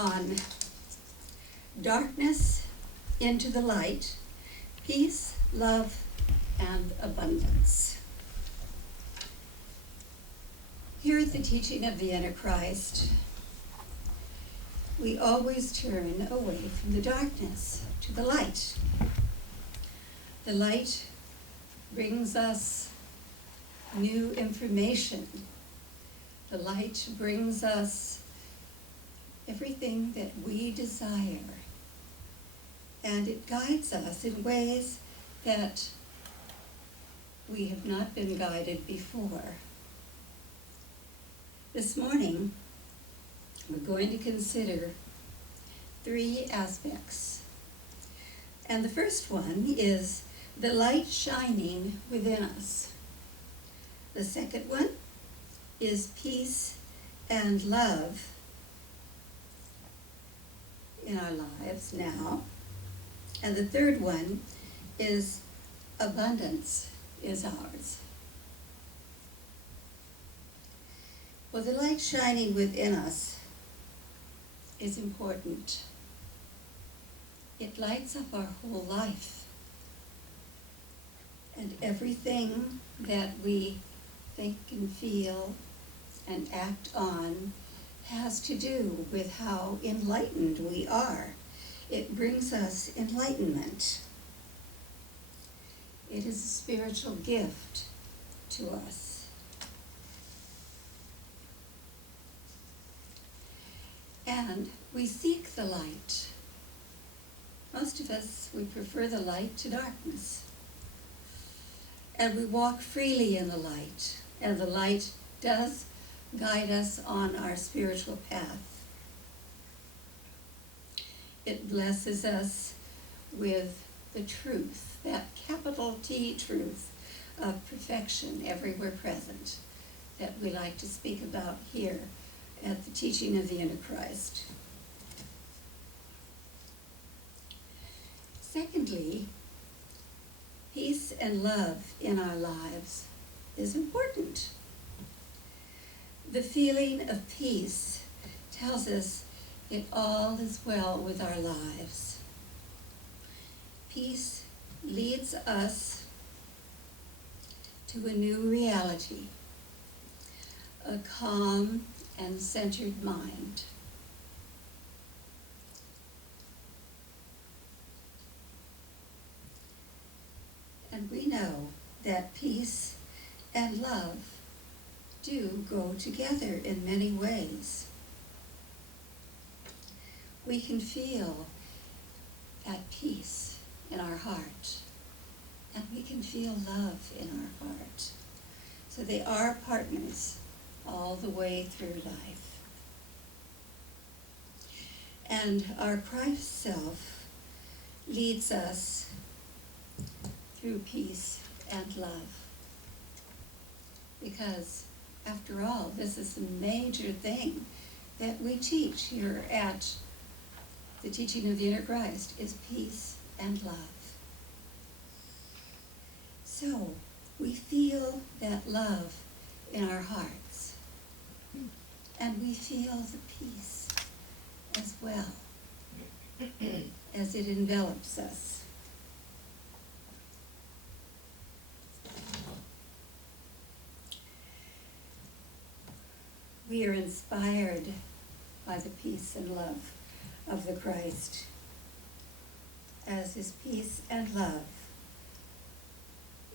on darkness into the light, peace, love, and abundance. Here at the teaching of the Antichrist, we always turn away from the darkness to the light. The light brings us new information. The light brings us everything that we desire. And it guides us in ways that we have not been guided before. This morning, we're going to consider 3 aspects. And the first one is the light shining within us. The second one is peace and love in our lives now. And the third one is abundance is ours. Well, the light shining within us is important. It lights up our whole life. And everything that we think and feel and act on has to do with how enlightened we are. It brings us enlightenment. It is a spiritual gift to us. And we seek the light. Most of us, we prefer the light to darkness. And we walk freely in the light. And the light does guide us on our spiritual path. It blesses us with the truth, that capital T truth of perfection everywhere present that we like to speak about here at the teaching of the Antichrist. Secondly, peace and love in our lives is important. The feeling of peace tells us it all is well with our lives. Peace leads us to a new reality, a calm and centered mind. And we know that peace and love do go together in many ways. We can feel at peace in our heart, and we can feel love in our heart. So they are partners all the way through life. And our Christ self leads us through peace and love. Because, after all, this is a major thing that we teach here at the teaching of the Antichrist, is peace and love. So, we feel that love in our hearts, and we feel the peace as well as it envelops us. We are inspired by the peace and love of the Christ, as his peace and love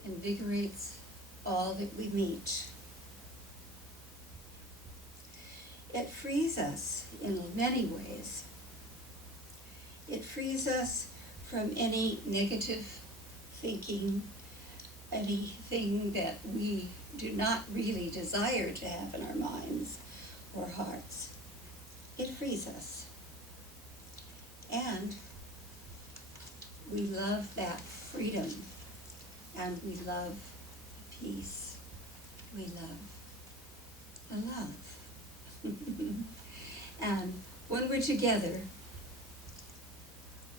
invigorates all that we meet. It frees us in many ways. It frees us from any negative thinking, anything that we do not really desire to have in our minds or hearts. It frees us. And we love that freedom, and we love peace. We love the love. And when we're together,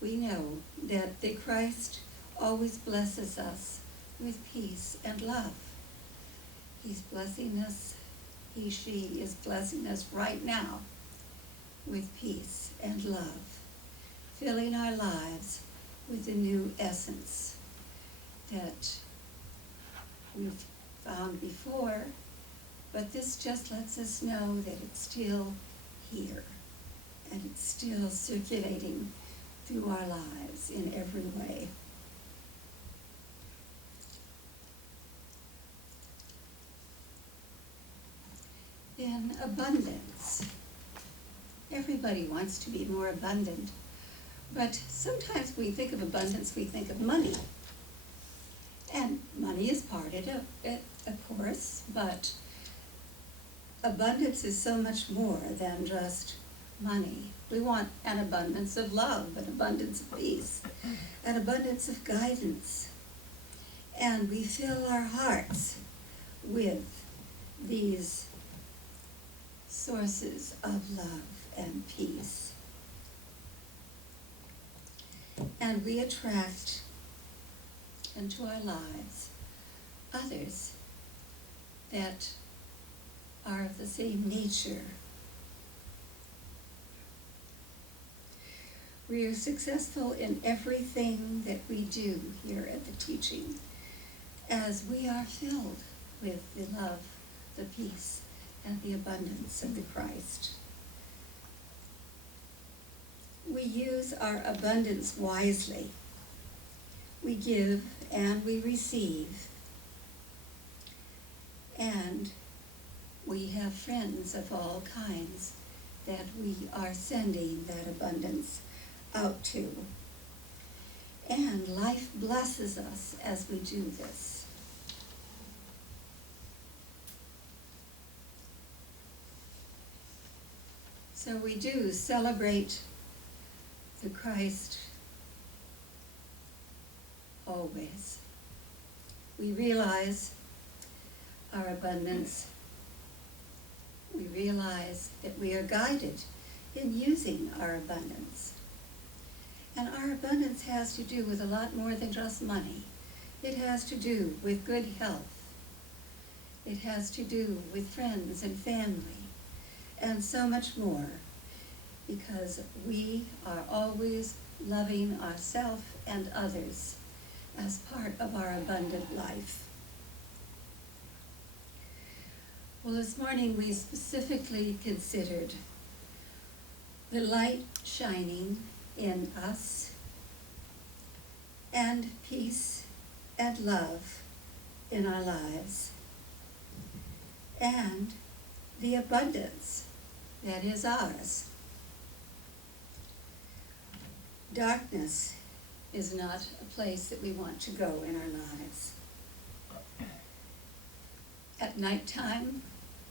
we know that the Christ always blesses us with peace and love. He's blessing us, she is blessing us right now with peace and love, filling our lives with a new essence that we've found before, but this just lets us know that it's still here and it's still circulating through our lives in every way. Then abundance. Everybody wants to be more abundant, but sometimes when we think of abundance, we think of money. And money is part of it, of course, but abundance is so much more than just money. We want an abundance of love, an abundance of peace, an abundance of guidance. And we fill our hearts with these sources of love and peace. And we attract into our lives others that are of the same nature. We are successful in everything that we do here at the teaching as we are filled with the love, the peace, and the abundance of the Christ. We use our abundance wisely. We give and we receive. And we have friends of all kinds that we are sending that abundance out to. And life blesses us as we do this. So we do celebrate the Christ always. We realize our abundance. We realize that we are guided in using our abundance. And our abundance has to do with a lot more than just money. It has to do with good health. It has to do with friends and family, and so much more, because we are always loving ourselves and others as part of our abundant life. Well, this morning we specifically considered the light shining in us, and peace and love in our lives, and the abundance that is ours. Darkness is not a place that we want to go in our lives. At nighttime,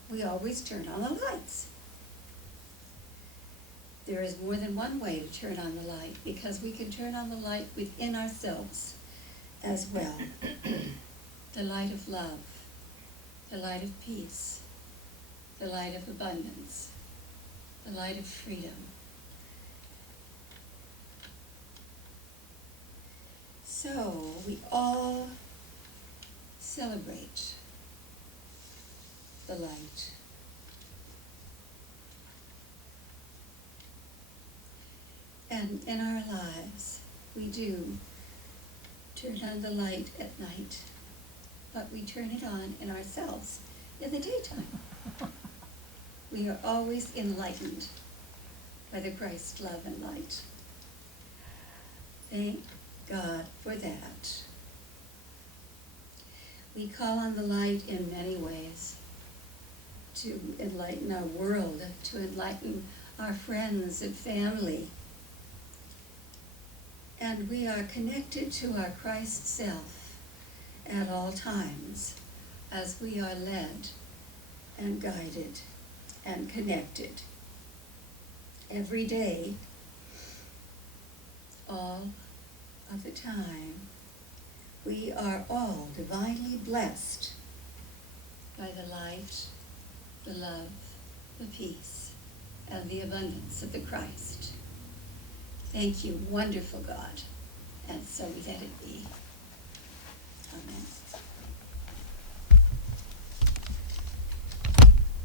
we always turn on the lights. There is more than one way to turn on the light, because we can turn on the light within ourselves as well. The light of love, the light of peace, the light of abundance, the light of freedom. So we all celebrate the light. And in our lives, we do turn on the light at night, but we turn it on in ourselves in the daytime. We are always enlightened by the Christ love and light. Thank God for that. We call on the light in many ways to enlighten our world, to enlighten our friends and family. And we are connected to our Christ self at all times as we are led and guided and connected. Every day, all of the time, we are all divinely blessed by the light, the love, the peace, and the abundance of the Christ. Thank you, wonderful God, and so let it be. Amen.